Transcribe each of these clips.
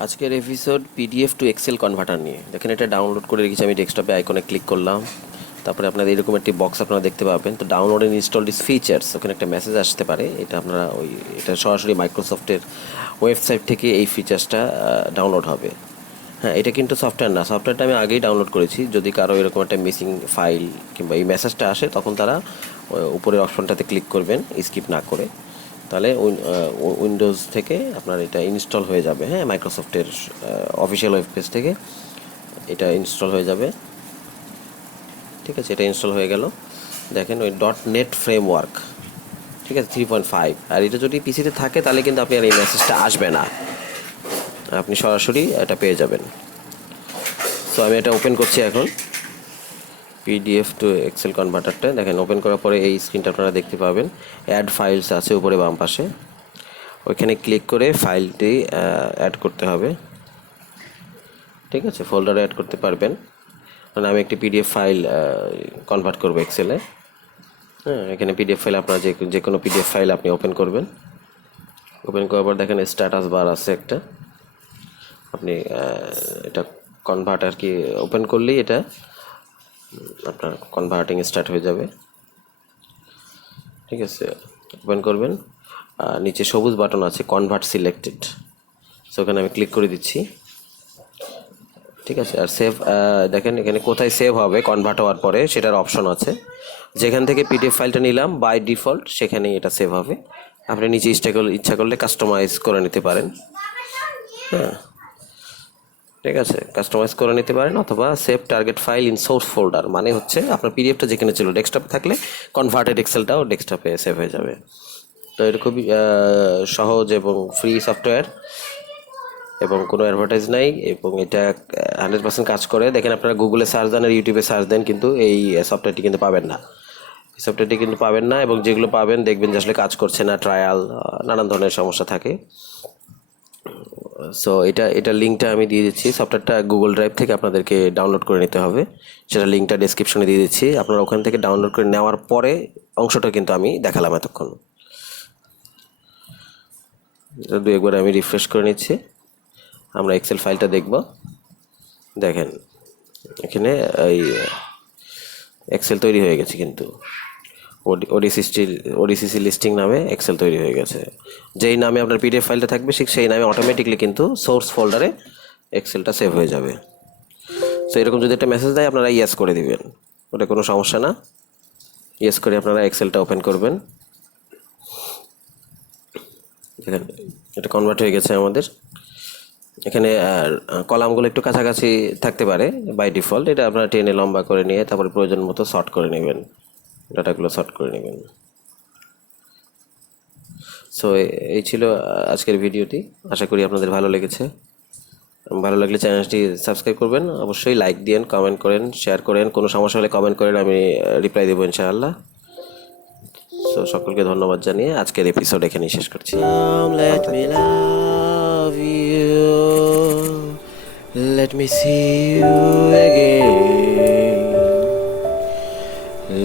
আজকের episode PDF to Excel converter নিয়ে। দেখেন এটা ডাউনলোড করে রেখেছি আমি ডেস্কটপে, আইকনে ক্লিক করলাম। তারপরে আপনাদের এরকম একটি বক্স আপনারা দেখতে পাবেন। তো download and install this features, ওখানে একটা মেসেজ আসতে পারে। এটা আপনারা এটা সরাসরি মাইক্রোসফটের ওয়েবসাইট থেকে এই ফিচার্সটা ডাউনলোড হবে। হ্যাঁ, এটা কিন্তু সফটওয়্যার না, সফটওয়্যারটা আমি আগেই ডাউনলোড করেছি। যদি কারো এরকম একটা মিসিং ফাইল কিংবা এই মেসেজটা আসে, তখন তারা উপরের অপশনটাতে ক্লিক করবেন স্কিপ না করে। তাহলে উইন্ডোজ থেকে আপনার এটা ইনস্টল হয়ে যাবে। হ্যাঁ, মাইক্রোসফটের অফিসিয়াল ওয়েব পেজ থেকে এটা ইনস্টল হয়ে যাবে। ঠিক আছে, এটা ইনস্টল হয়ে গেল। দেখেন ওই .NET ফ্রেমওয়ার্ক, ঠিক আছে, 3.5। আর এটা যদি পিসিতে থাকে তাহলে কিন্তু আপনি আর এই মেসেজটা আসবে না, আপনি সরাসরি এটা পেয়ে যাবেন। সো আমি এটা ওপেন করছি এখন, পিডিএফ টু এক্সেল কনভার্টারটা। দেখেন ওপেন করার পরে এই স্ক্রিনটা আপনারা দেখতে পাবেন। অ্যাড ফাইলস আছে উপরে বাম পাশে, ওইখানে ক্লিক করে ফাইলটি অ্যাড করতে হবে। ঠিক আছে, ফোল্ডারে অ্যাড করতে পারবেন। মানে আমি একটি পিডিএফ ফাইল কনভার্ট করবো এক্সেলে। হ্যাঁ, এখানে পিডিএফ ফাইল আপনার যে কোনো পিডিএফ ফাইল আপনি ওপেন করবেন। ওপেন করার পর দেখেন স্ট্যাটাস বার আছে একটা, আপনি এটা কনভার্ট আর কি ওপেন করলেই এটা আপনার কনভার্টিং স্টার্ট হয়ে যাবে। ঠিক আছে, ওপেন করবেন। নিচে সবুজ বাটন আছে কনভার্ট সিলেক্টেড, সো ওখানে আমি ক্লিক করে দিচ্ছি। ঠিক আছে, আর সেভ, দেখেন এখানে কোথায় সেভ হবে কনভার্ট হওয়ার পরে সেটার অপশন আছে। যেখান থেকে পিডিএফ ফাইলটা নিলাম বাই ডিফল্ট সেখানেই এটা সেভ হবে। আপনি নিচে ইচ্ছা করলে কাস্টমাইজ করে নিতে পারেন। হ্যাঁ, ঠিক আছে, কাস্টমাইজ করে নিতে পারেন, অথবা save target file in source folder, মানে হচ্ছে আপনার পিডিএফটা যেখানে ছিল ডেস্কটপে থাকলে কনভার্টেড এক্সেলটাও ডেস্কটপে সেভ হয়ে যাবে। তো এটা খুবই সহজ এবং ফ্রি সফটওয়্যার, এবং কোনো অ্যাডভার্টাইজ নাই, এবং এটা 100% কাজ করে। দেখেন আপনারা গুগলে সার্চ দেন আর ইউটিউবে সার্চ দেন, কিন্তু এই সফটওয়্যারটি কিন্তু পাবেন না, এই সফটওয়্যারটি কিন্তু পাবেন না। এবং যেগুলো পাবেন দেখবেন যে আসলে কাজ করছে না, ট্রায়াল, নানান ধরনের সমস্যা থাকে। সো এটা লিঙ্কটা আমি দিয়ে দিচ্ছি। সফটওয়্যারটা গুগল ড্রাইভ থেকে আপনাদেরকে ডাউনলোড করে নিতে হবে, সেটা লিঙ্কটা ডেসক্রিপশনে দিয়ে দিচ্ছি। আপনারা ওখান থেকে ডাউনলোড করে নেওয়ার পরে অংশটা কিন্তু আমি দেখালাম এতক্ষণ। দু একবার আমি রিফ্রেশ করে নিচ্ছি, আমরা এক্সেল ফাইলটা দেখব। দেখেন এখানে এই এক্সেল তৈরি হয়ে গেছে, কিন্তু ওডিসিসি লিস্টিং নামে এক্সেল তৈরি হয়ে গেছে। যেই নামে আপনার পিডিএফ ফাইলটা থাকবে ঠিক সেই নামে অটোমেটিকলি কিন্তু সোর্স ফোল্ডারে এক্সেলটা সেভ হয়ে যাবে। সো এরকম যদি একটা মেসেজ দেয় আপনারা ইয়েস করে দিবেন, ওটা কোনো সমস্যা না। ইয়েস করে আপনারা এক্সেলটা ওপেন করবেন। দেখেন এটা কনভার্ট হয়ে গেছে আমাদের। এখানে কলামগুলো একটু কাছাকাছি থাকতে পারে বাই ডিফল্ট, এটা আপনারা টেনে লম্বা করে নিয়ে তারপরে প্রয়োজন মতো শর্ট করে নেবেন, ডাটাগুলো শর্ট করে নেবেন। সো এই ছিল আজকের ভিডিওটি, আশা করি আপনাদের ভালো লেগেছে। ভালো লাগলে চ্যানেলটি সাবস্ক্রাইব করবেন, অবশ্যই লাইক দিন, কমেন্ট করেন, শেয়ার করেন, কোনো সমস্যা হলে কমেন্ট করেন, আমি রিপ্লাই দেবো ইনশাআল্লাহ। সো সকলকে ধন্যবাদ জানিয়ে আজকের এপিসোড এখানেই শেষ করছি। Let me love you, let me see you again,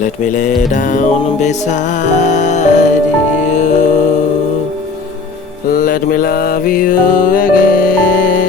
let me lay down beside you, let me love you again.